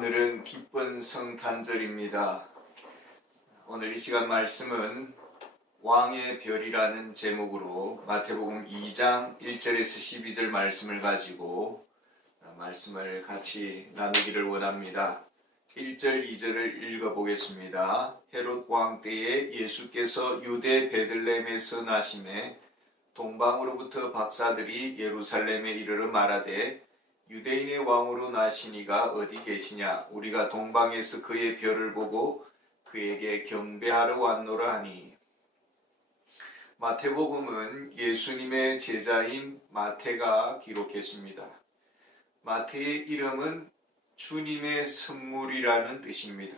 오늘은 기쁜 성탄절입니다. 오늘 이 시간 말씀은 왕의 별이라는 제목으로 마태복음 2장 1절에서 12절 말씀을 가지고 말씀을 같이 나누기를 원합니다. 1절 2절을 읽어보겠습니다. 헤롯 왕 때에 예수께서 유대 베들레헴에서 나심에 동방으로부터 박사들이 예루살렘에 이르러 말하되 유대인의 왕으로 나시니가 어디 계시냐? 우리가 동방에서 그의 별을 보고 그에게 경배하러 왔노라 하니. 마태복음은 예수님의 제자인 마태가 기록했습니다. 마태의 이름은 주님의 선물이라는 뜻입니다.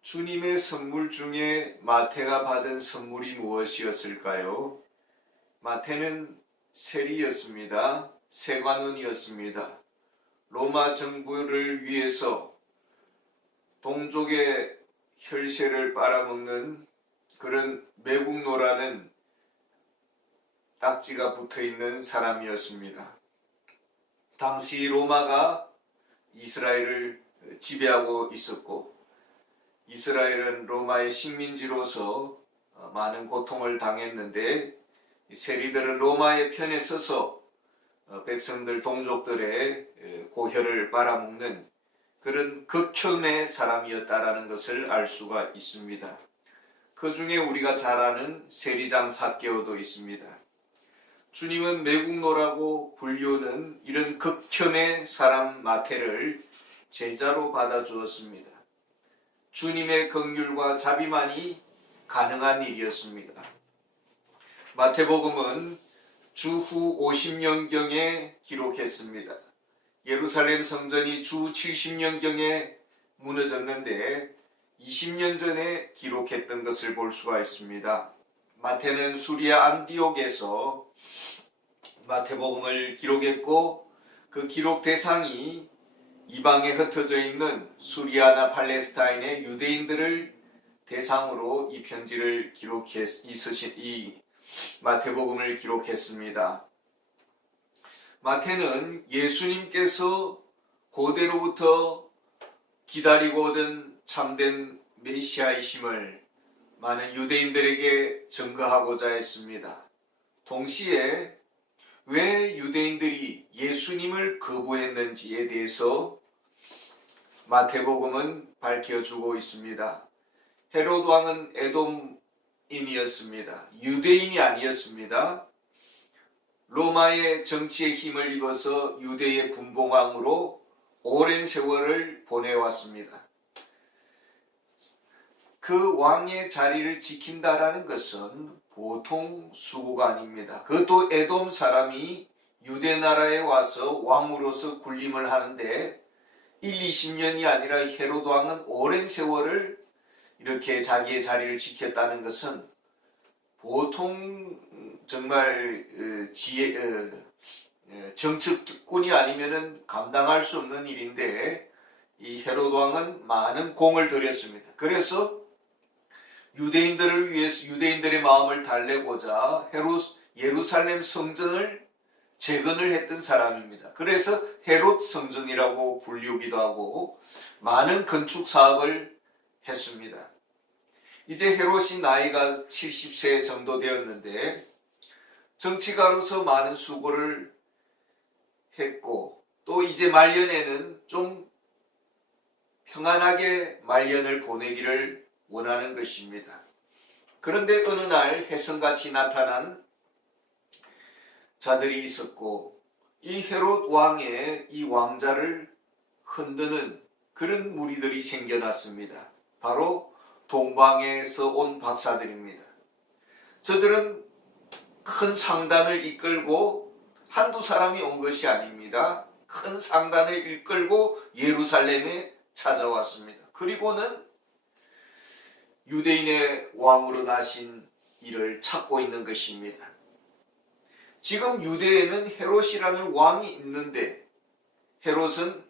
주님의 선물 중에 마태가 받은 선물이 무엇이었을까요? 마태는 세리였습니다. 세관원이었습니다. 로마 정부를 위해서 동족의 혈세를 빨아먹는 그런 매국노라는 딱지가 붙어있는 사람이었습니다. 당시 로마가 이스라엘을 지배하고 있었고 이스라엘은 로마의 식민지로서 많은 고통을 당했는데 세리들은 로마의 편에 서서 백성들 동족들의 고혈을 빨아먹는 그런 극혐의 사람이었다라는 것을 알 수가 있습니다. 그 중에 우리가 잘 아는 세리장 삭개오도 있습니다. 주님은 매국노라고 불리우는 이런 극혐의 사람 마태를 제자로 받아주었습니다. 주님의 긍휼과 자비만이 가능한 일이었습니다. 마태복음은 주후 50년경에 기록했습니다. 예루살렘 성전이 주 70년경에 무너졌는데 20년 전에 기록했던 것을 볼 수가 있습니다. 마태는 수리아 안디옥에서 마태복음을 기록했고 그 기록 대상이 이방에 흩어져 있는 수리아나 팔레스타인의 유대인들을 대상으로 이 편지를 이 마태복음을 기록했습니다. 마태는 예수님께서 고대로부터 기다리고 오던 참된 메시아이심을 많은 유대인들에게 증거하고자 했습니다. 동시에 왜 유대인들이 예수님을 거부했는지에 대해서 마태복음은 밝혀주고 있습니다. 헤롯 왕은 에돔인이었습니다. 유대인이 아니었습니다. 로마의 정치의 힘을 입어서 유대의 분봉왕으로 오랜 세월을 보내왔습니다. 그 왕의 자리를 지킨다라는 것은 보통 수고가 아닙니다. 그것도 에돔 사람이 유대 나라에 와서 왕으로서 군림을 하는데 20년이 아니라 헤롯 왕은 오랜 세월을 이렇게 자기의 자리를 지켰다는 것은 보통 정말 정치꾼이 아니면은 감당할 수 없는 일인데 이 헤롯 왕은 많은 공을 들였습니다. 그래서 유대인들을 위해서 유대인들의 마음을 달래고자 예루살렘 성전을 재건을 했던 사람입니다. 그래서 헤롯 성전이라고 불리우기도 하고 많은 건축 사업을 했습니다. 이제 헤롯이 나이가 70세 정도 되었는데 정치가로서 많은 수고를 했고 또 이제 말년에는 좀 평안하게 말년을 보내기를 원하는 것입니다. 그런데 어느 날 혜성같이 나타난 자들이 있었고 이 헤롯 왕의 이 왕자를 흔드는 그런 무리들이 생겨났습니다. 바로 동방에서 온 박사들입니다. 저들은 큰 상단을 이끌고 한두 사람이 온 것이 아닙니다. 큰 상단을 이끌고 예루살렘에 찾아왔습니다. 그리고는 유대인의 왕으로 나신 이를 찾고 있는 것입니다. 지금 유대에는 헤롯이라는 왕이 있는데 헤롯은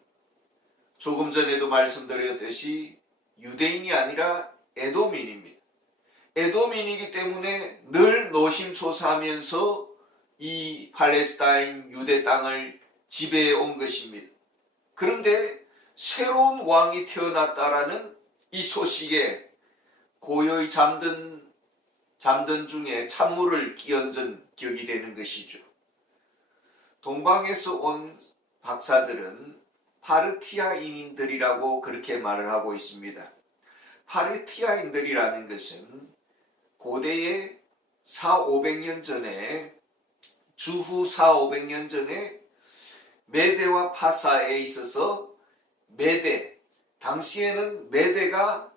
조금 전에도 말씀드렸듯이 유대인이 아니라 에돔인입니다. 에돔인이기 때문에 늘 노심초사하면서 이 팔레스타인 유대 땅을 지배해 온 것입니다. 그런데 새로운 왕이 태어났다라는 이 소식에 고요히 잠든 중에 찬물을 끼얹은 격이 되는 것이죠. 동방에서 온 박사들은 파르티아인들이라고 그렇게 말을 하고 있습니다. 파르티아인들이라는 것은 고대의 4,500년 전에 주후 4,500년 전에 메데와 파사에 있어서 메데, 당시에는 메데가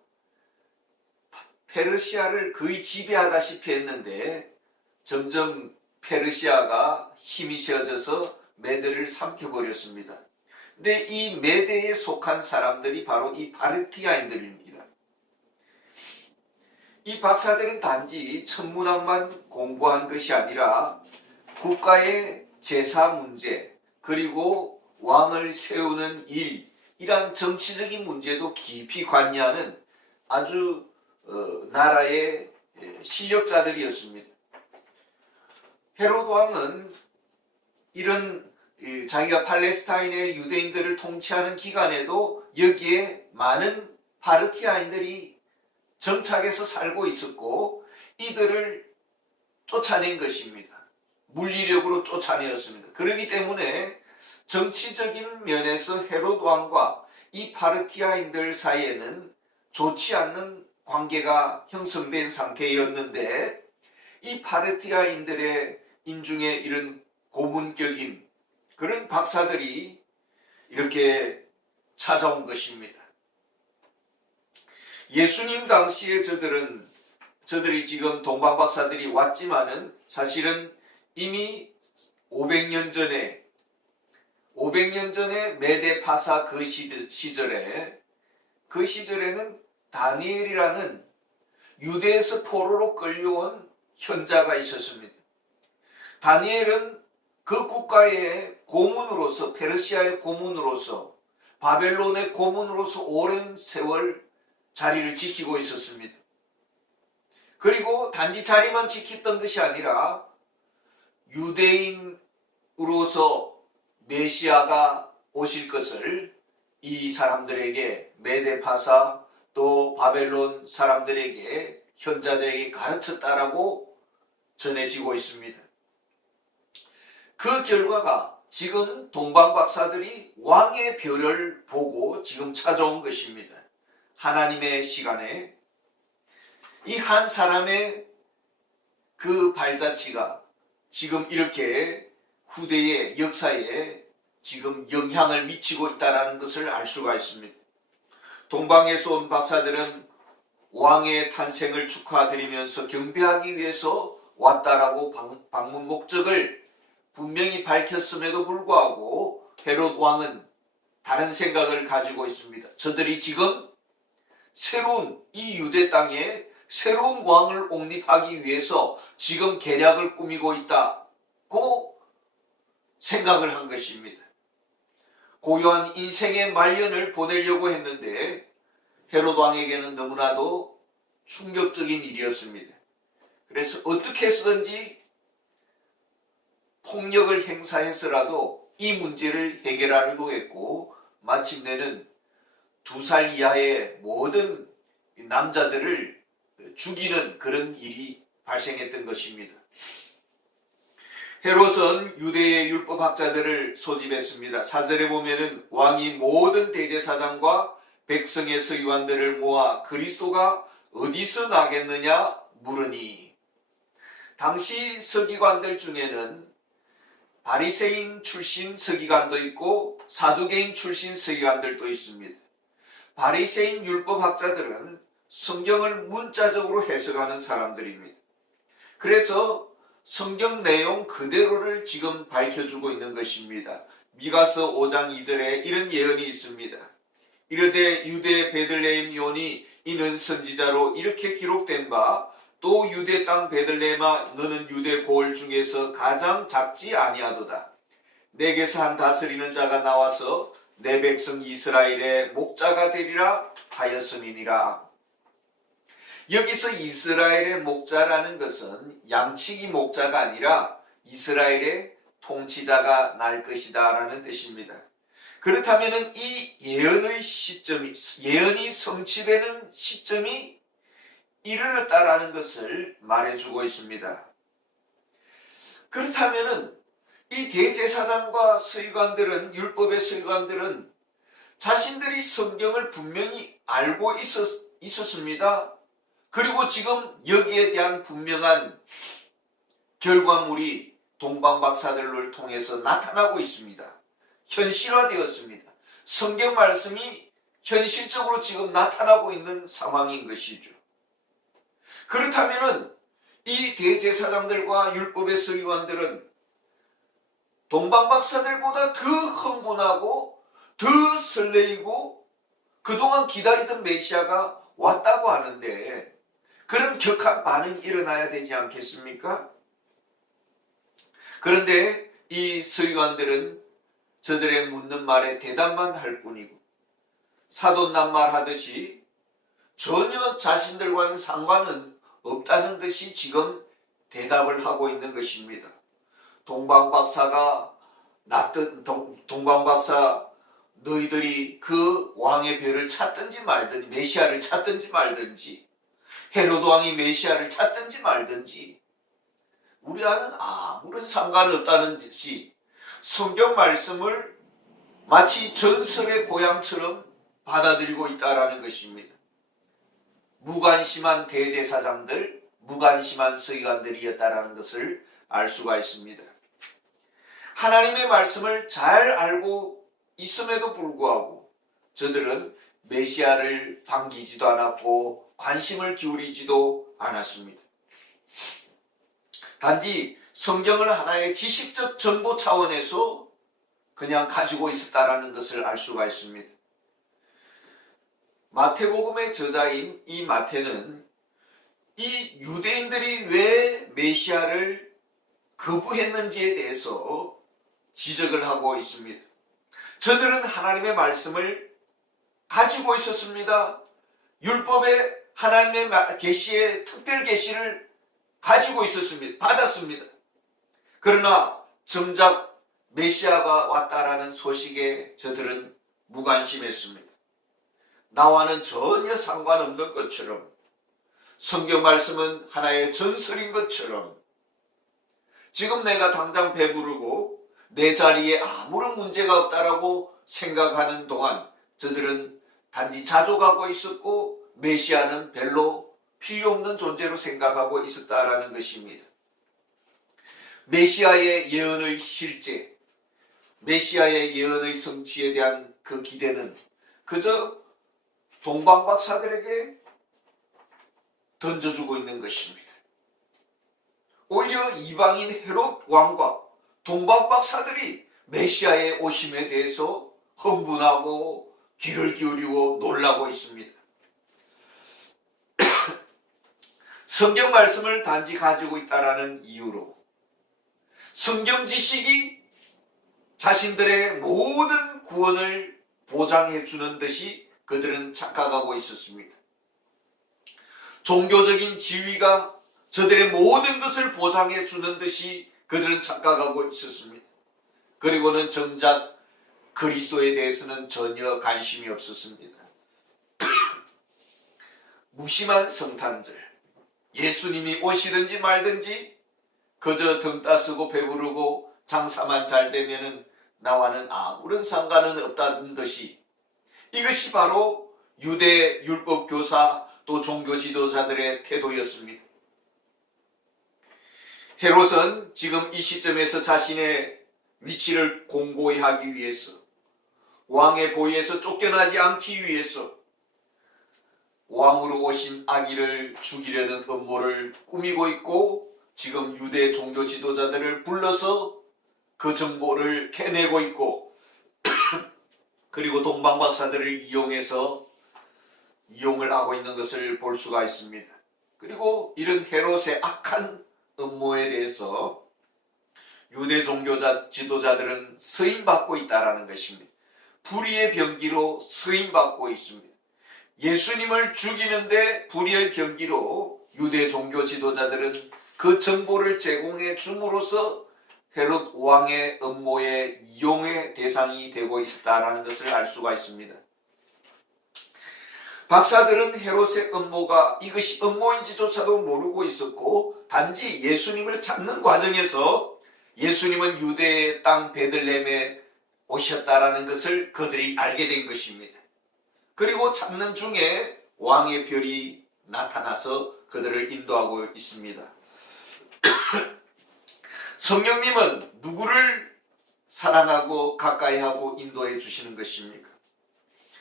페르시아를 거의 지배하다시피 했는데 점점 페르시아가 힘이 세어져서 메데를 삼켜버렸습니다. 근데 이 메데에 속한 사람들이 바로 이 파르티아인들입니다. 이 박사들은 단지 천문학만 공부한 것이 아니라 국가의 제사 문제 그리고 왕을 세우는 일, 이러한 정치적인 문제도 깊이 관여하는 아주 나라의 실력자들이었습니다. 헤롯 왕은 이런 자기가 팔레스타인의 유대인들을 통치하는 기간에도 여기에 많은 파르티아인들이 정착해서 살고 있었고 이들을 쫓아낸 것입니다. 물리력으로 쫓아내었습니다. 그렇기 때문에 정치적인 면에서 헤롯 왕과 이 파르티아인들 사이에는 좋지 않는 관계가 형성된 상태였는데 이 파르티아인들의 인중에 이런 고문격인 그런 박사들이 이렇게 찾아온 것입니다. 예수님 당시에 저들이 지금 동방 박사들이 왔지만은 사실은 이미 500년 전에 메데 파사 그 시절에는 다니엘이라는 유대에서 포로로 끌려온 현자가 있었습니다. 다니엘은 그 국가의 고문으로서, 페르시아의 고문으로서, 바벨론의 고문으로서 오랜 세월 자리를 지키고 있었습니다. 그리고 단지 자리만 지켰던 것이 아니라 유대인으로서 메시아가 오실 것을 이 사람들에게, 메데파사 또 바벨론 사람들에게, 현자들에게 가르쳤다라고 전해지고 있습니다. 그 결과가 지금 동방 박사들이 왕의 별을 보고 지금 찾아온 것입니다. 하나님의 시간에 이 한 사람의 그 발자취가 지금 이렇게 후대의 역사에 지금 영향을 미치고 있다는 것을 알 수가 있습니다. 동방에서 온 박사들은 왕의 탄생을 축하드리면서 경배하기 위해서 왔다라고 방문 목적을 분명히 밝혔음에도 불구하고 헤롯 왕은 다른 생각을 가지고 있습니다. 저들이 지금 새로운 이 유대 땅에 새로운 왕을 옹립하기 위해서 지금 계략을 꾸미고 있다고 생각을 한 것입니다. 고요한 인생의 말년을 보내려고 했는데 헤롯 왕에게는 너무나도 충격적인 일이었습니다. 그래서 어떻게 해서든지 폭력을 행사해서라도 이 문제를 해결하려고 했고 마침내는 2살 이하의 모든 남자들을 죽이는 그런 일이 발생했던 것입니다. 헤롯은 유대의 율법학자들을 소집했습니다. 4절에 보면은 왕이 모든 대제사장과 백성의 서기관들을 모아 그리스도가 어디서 나겠느냐 물으니, 당시 서기관들 중에는 바리새인 출신 서기관도 있고 사두개인 출신 서기관들도 있습니다. 바리새인 율법학자들은 성경을 문자적으로 해석하는 사람들입니다. 그래서 성경 내용 그대로를 지금 밝혀주고 있는 것입니다. 미가서 5장 2절에 이런 예언이 있습니다. 이르되 유대 베들레헴 요니 이는 선지자로 이렇게 기록된 바, 또 유대 땅 베들레헴아 너는 유대 고을 중에서 가장 작지 아니하도다. 내게서 한 다스리는 자가 나와서 내 백성 이스라엘의 목자가 되리라 하였음이니라. 여기서 이스라엘의 목자라는 것은 양치기 목자가 아니라 이스라엘의 통치자가 날 것이다 라는 뜻입니다. 그렇다면 이 예언이 성취되는 시점이 이르렀다라는 것을 말해주고 있습니다. 그렇다면 이 대제사장과 서기관들은, 율법의 서기관들은 자신들이 성경을 분명히 알고 있었습니다. 그리고 지금 여기에 대한 분명한 결과물이 동방박사들을 통해서 나타나고 있습니다. 현실화되었습니다. 성경 말씀이 현실적으로 지금 나타나고 있는 상황인 것이죠. 그렇다면 이 대제사장들과 율법의 서기관들은 동방박사들보다 더 흥분하고 더 설레이고 그동안 기다리던 메시아가 왔다고 하는데 그런 격한 반응이 일어나야 되지 않겠습니까? 그런데 이 서기관들은 저들의 묻는 말에 대답만 할 뿐이고 사돈낱말하듯이 전혀 자신들과는 상관은 없다는 듯이 지금 대답을 하고 있는 것입니다. 동방박사 너희들이 그 왕의 별을 찾든지 말든지 메시아를 찾든지 말든지 헤로드 왕이 메시아를 찾든지 말든지 우리와는 아무런 상관없다는 듯이 성경 말씀을 마치 전설의 고향처럼 받아들이고 있다라는 것입니다. 무관심한 대제사장들, 무관심한 서기관들이었다라는 것을 알 수가 있습니다. 하나님의 말씀을 잘 알고 있음에도 불구하고 저들은 메시아를 반기지도 않았고 관심을 기울이지도 않았습니다. 단지 성경을 하나의 지식적 정보 차원에서 그냥 가지고 있었다라는 것을 알 수가 있습니다. 마태복음의 저자인 이 마태는 이 유대인들이 왜 메시아를 거부했는지에 대해서 지적을 하고 있습니다. 저들은 하나님의 말씀을 가지고 있었습니다. 율법의 하나님의 계시의 특별 계시를 가지고 있었습니다. 받았습니다. 그러나 정작 메시아가 왔다라는 소식에 저들은 무관심했습니다. 나와는 전혀 상관없는 것처럼 성경 말씀은 하나의 전설인 것처럼 지금 내가 당장 배부르고 내 자리에 아무런 문제가 없다라고 생각하는 동안 저들은 단지 자족하고 있었고 메시아는 별로 필요 없는 존재로 생각하고 있었다라는 것입니다. 메시아의 예언의 실제, 메시아의 예언의 성취에 대한 그 기대는 그저 동방박사들에게 던져주고 있는 것입니다. 오히려 이방인 헤롯 왕과 동방박사들이 메시아의 오심에 대해서 흥분하고 귀를 기울이고 놀라고 있습니다. 성경 말씀을 단지 가지고 있다라는 이유로 성경 지식이 자신들의 모든 구원을 보장해 주는 듯이 그들은 착각하고 있었습니다. 종교적인 지위가 저들의 모든 것을 보장해 주는 듯이 그들은 착각하고 있었습니다. 그리고는 정작 그리스도에 대해서는 전혀 관심이 없었습니다. 무심한 성탄절, 예수님이 오시든지 말든지 그저 등 따쓰고 배부르고 장사만 잘 되면은 나와는 아무런 상관은 없다는 듯이 이것이 바로 유대 율법 교사 또 종교 지도자들의 태도였습니다. 헤롯은 지금 이 시점에서 자신의 위치를 공고히 하기 위해서 왕의 보위에서 쫓겨나지 않기 위해서 왕으로 오신 아기를 죽이려는 음모를 꾸미고 있고 지금 유대 종교 지도자들을 불러서 그 정보를 캐내고 있고 그리고 동방박사들을 이용해서 이용을 하고 있는 것을 볼 수가 있습니다. 그리고 이런 헤롯의 악한 음모에 대해서 유대 종교자 지도자들은 쓰임받고 있다는 것입니다. 불의의 병기로 쓰임받고 있습니다. 예수님을 죽이는데 불의의 병기로 유대 종교 지도자들은 그 정보를 제공해 줌으로써 헤롯 왕의 음모의 이용의 대상이 되고 있었다는 것을 알 수가 있습니다. 박사들은 헤롯의 음모가 이것이 음모인지조차도 모르고 있었고 단지 예수님을 찾는 과정에서 예수님은 유대의 땅 베들레헴에 오셨다라는 것을 그들이 알게 된 것입니다. 그리고 찾는 중에 왕의 별이 나타나서 그들을 인도하고 있습니다. 성령님은 누구를 사랑하고 가까이하고 인도해 주시는 것입니까?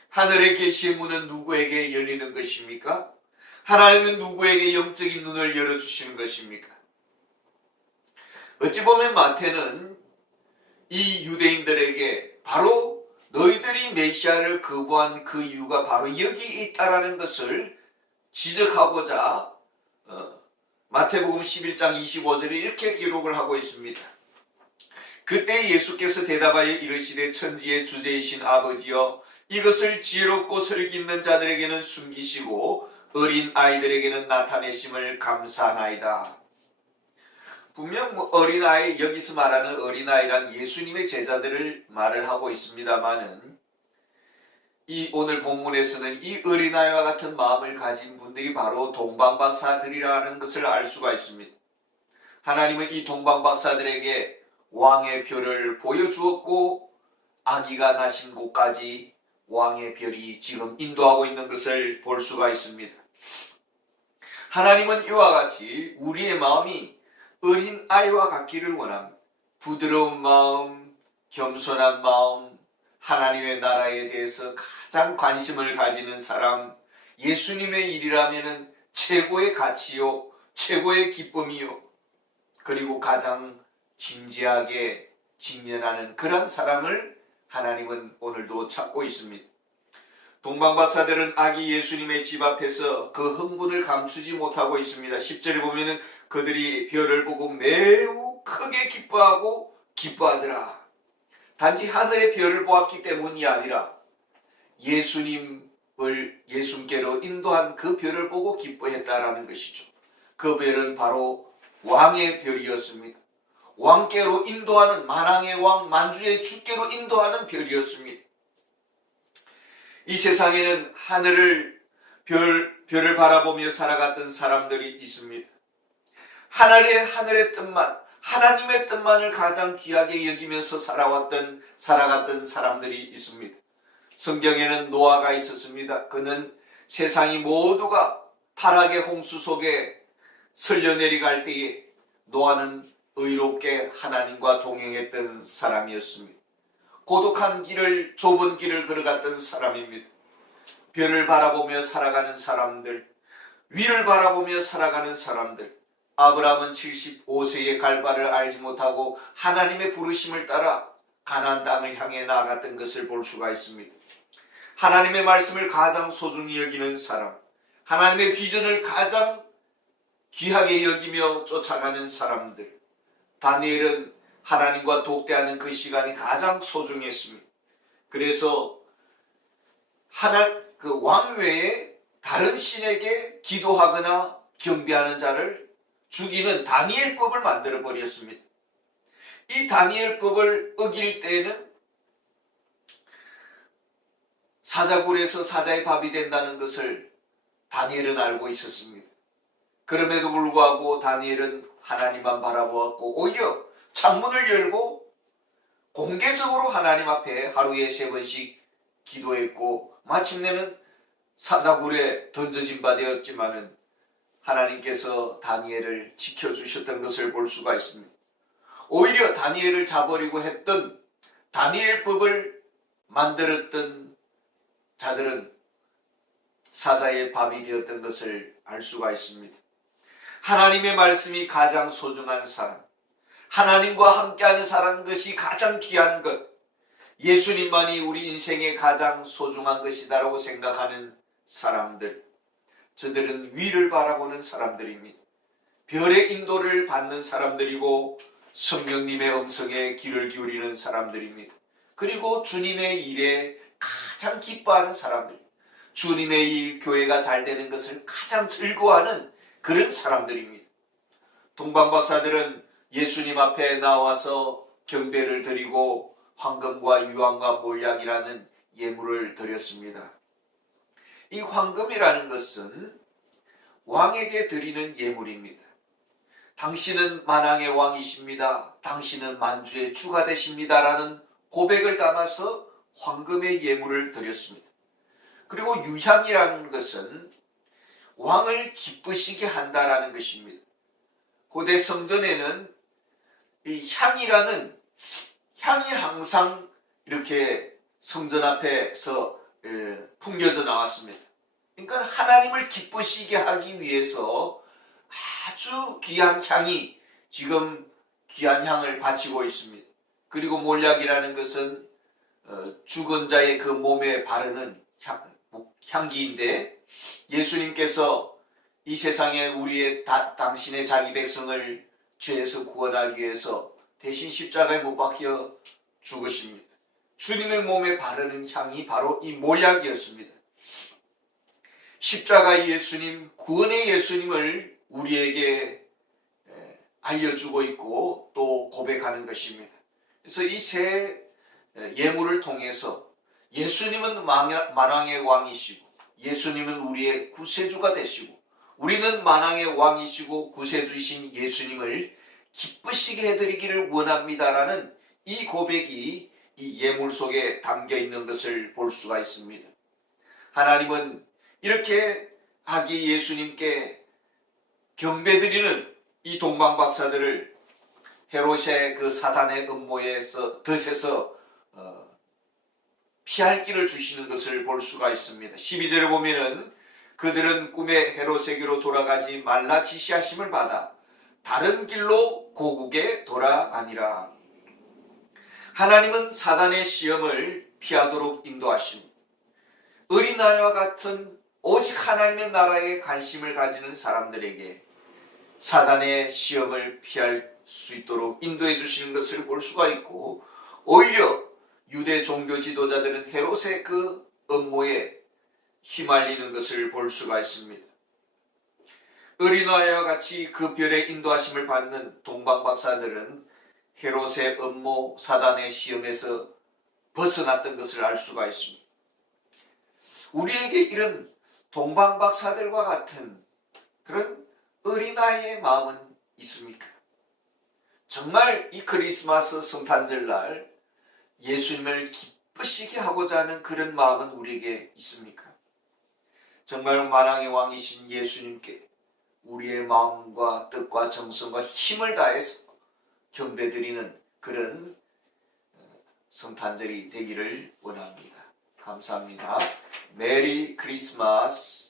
하늘의 계시의 문은 누구에게 열리는 것입니까? 하나님은 누구에게 영적인 눈을 열어주시는 것입니까? 어찌 보면 마태는 이 유대인들에게 바로 너희들이 메시아를 거부한 그 이유가 바로 여기 있다라는 것을 지적하고자 마태복음 11장 25절에 이렇게 기록을 하고 있습니다. 그때 예수께서 대답하여 이르시되 천지의 주제이신 아버지여 이것을 지혜롭고 설기 있는 자들에게는 숨기시고 어린 아이들에게는 나타내심을 감사하나이다. 분명 어린아이, 여기서 말하는 어린아이란 예수님의 제자들을 말을 하고 있습니다마는 이 오늘 본문에서는 이 어린아이와 같은 마음을 가진 분들이 바로 동방박사들이라는 것을 알 수가 있습니다. 하나님은 이 동방박사들에게 왕의 별을 보여주었고 아기가 나신 곳까지 왕의 별이 지금 인도하고 있는 것을 볼 수가 있습니다. 하나님은 이와 같이 우리의 마음이 어린 아이와 같기를 원합니다. 부드러운 마음, 겸손한 마음, 하나님의 나라에 대해서 가장 관심을 가지는 사람, 예수님의 일이라면 최고의 가치요, 최고의 기쁨이요, 그리고 가장 진지하게 직면하는 그런 사람을 하나님은 오늘도 찾고 있습니다. 동방박사들은 아기 예수님의 집 앞에서 그 흥분을 감추지 못하고 있습니다. 10절에 보면은 그들이 별을 보고 매우 크게 기뻐하고 기뻐하더라. 단지 하늘의 별을 보았기 때문이 아니라 예수님께로 인도한 그 별을 보고 기뻐했다라는 것이죠. 그 별은 바로 왕의 별이었습니다. 왕께로 인도하는 만왕의 왕, 만주의 주께로 인도하는 별이었습니다. 이 세상에는 별을 바라보며 살아갔던 사람들이 있습니다. 하늘의 뜻만, 하나님의 뜻만을 가장 귀하게 여기면서 살아갔던 사람들이 있습니다. 성경에는 노아가 있었습니다. 그는 세상이 모두가 타락의 홍수 속에 설려내려갈 때에 노아는 의롭게 하나님과 동행했던 사람이었습니다. 고독한 길을, 좁은 길을 걸어갔던 사람입니다. 별을 바라보며 살아가는 사람들, 위를 바라보며 살아가는 사람들. 아브라함은 75세의 갈 바를 알지 못하고 하나님의 부르심을 따라 가나안 땅을 향해 나아갔던 것을 볼 수가 있습니다. 하나님의 말씀을 가장 소중히 여기는 사람, 하나님의 비전을 가장 귀하게 여기며 쫓아가는 사람들. 다니엘은 하나님과 독대하는 그 시간이 가장 소중했습니다. 그래서 그 왕 외에 다른 신에게 기도하거나 경배하는 자를 죽이는 다니엘법을 만들어 버렸습니다. 이 다니엘법을 어길 때는 사자굴에서 사자의 밥이 된다는 것을 다니엘은 알고 있었습니다. 그럼에도 불구하고 다니엘은 하나님만 바라보았고 오히려 창문을 열고 공개적으로 하나님 앞에 하루에 3번씩 기도했고 마침내는 사자굴에 던져진 바 되었지만은 하나님께서 다니엘을 지켜주셨던 것을 볼 수가 있습니다. 오히려 다니엘을 잡으려고 했던 다니엘법을 만들었던 자들은 사자의 밥이 되었던 것을 알 수가 있습니다. 하나님의 말씀이 가장 소중한 사람, 하나님과 함께하는 사람 것이 가장 귀한 것, 예수님만이 우리 인생의 가장 소중한 것이다라고 생각하는 사람들, 저들은 위를 바라보는 사람들입니다. 별의 인도를 받는 사람들이고 성령님의 음성에 귀를 기울이는 사람들입니다. 그리고 주님의 일에 가장 기뻐하는 사람들, 주님의 일, 교회가 잘 되는 것을 가장 즐거워하는 그런 사람들입니다. 동방박사들은 예수님 앞에 나와서 경배를 드리고 황금과 유황과 몰약이라는 예물을 드렸습니다. 이 황금이라는 것은 왕에게 드리는 예물입니다. 당신은 만왕의 왕이십니다. 당신은 만주의 주가 되십니다라는 고백을 담아서 황금의 예물을 드렸습니다. 그리고 유향이라는 것은 왕을 기쁘시게 한다라는 것입니다. 고대 성전에는 이 향이라는 향이 항상 이렇게 성전 앞에서 풍겨져 나왔습니다. 그러니까 하나님을 기쁘시게 하기 위해서 아주 귀한 향이 지금 귀한 향을 바치고 있습니다. 그리고 몰약이라는 것은 죽은 자의 그 몸에 바르는 향기인데 예수님께서 이 세상에 당신의 자기 백성을 죄에서 구원하기 위해서 대신 십자가에 못 박혀 죽으십니다. 주님의 몸에 바르는 향이 바로 이 몰약이었습니다. 십자가의 예수님, 구원의 예수님을 우리에게 알려주고 있고 또 고백하는 것입니다. 그래서 이 세 예물을 통해서 예수님은 만왕의 왕이시고 예수님은 우리의 구세주가 되시고 우리는 만왕의 왕이시고 구세주이신 예수님을 기쁘시게 해드리기를 원합니다라는 이 고백이 이 예물 속에 담겨 있는 것을 볼 수가 있습니다. 하나님은 이렇게 아기 예수님께 경배드리는 이 동방박사들을 헤롯의 그 사단의 음모에서 덫에서 피할 길을 주시는 것을 볼 수가 있습니다. 12절에 보면은 그들은 꿈에 헤롯에게로 돌아가지 말라 지시하심을 받아 다른 길로 고국에 돌아가니라. 하나님은 사단의 시험을 피하도록 인도하십니다. 어린아이와 같은 오직 하나님의 나라에 관심을 가지는 사람들에게 사단의 시험을 피할 수 있도록 인도해 주시는 것을 볼 수가 있고 오히려 유대 종교 지도자들은 헤롯의 그 음모에 휘말리는 것을 볼 수가 있습니다. 어린아이와 같이 그 별의 인도하심을 받는 동방박사들은 헤롯의 음모 사단의 시험에서 벗어났던 것을 알 수가 있습니다. 우리에게 이런 동방박사들과 같은 그런 어린아이의 마음은 있습니까? 정말 이 크리스마스 성탄절날 예수님을 기쁘시게 하고자 하는 그런 마음은 우리에게 있습니까? 정말 만왕의 왕이신 예수님께 우리의 마음과 뜻과 정성과 힘을 다해서 경배드리는 그런 성탄절이 되기를 원합니다. 감사합니다. 메리 크리스마스.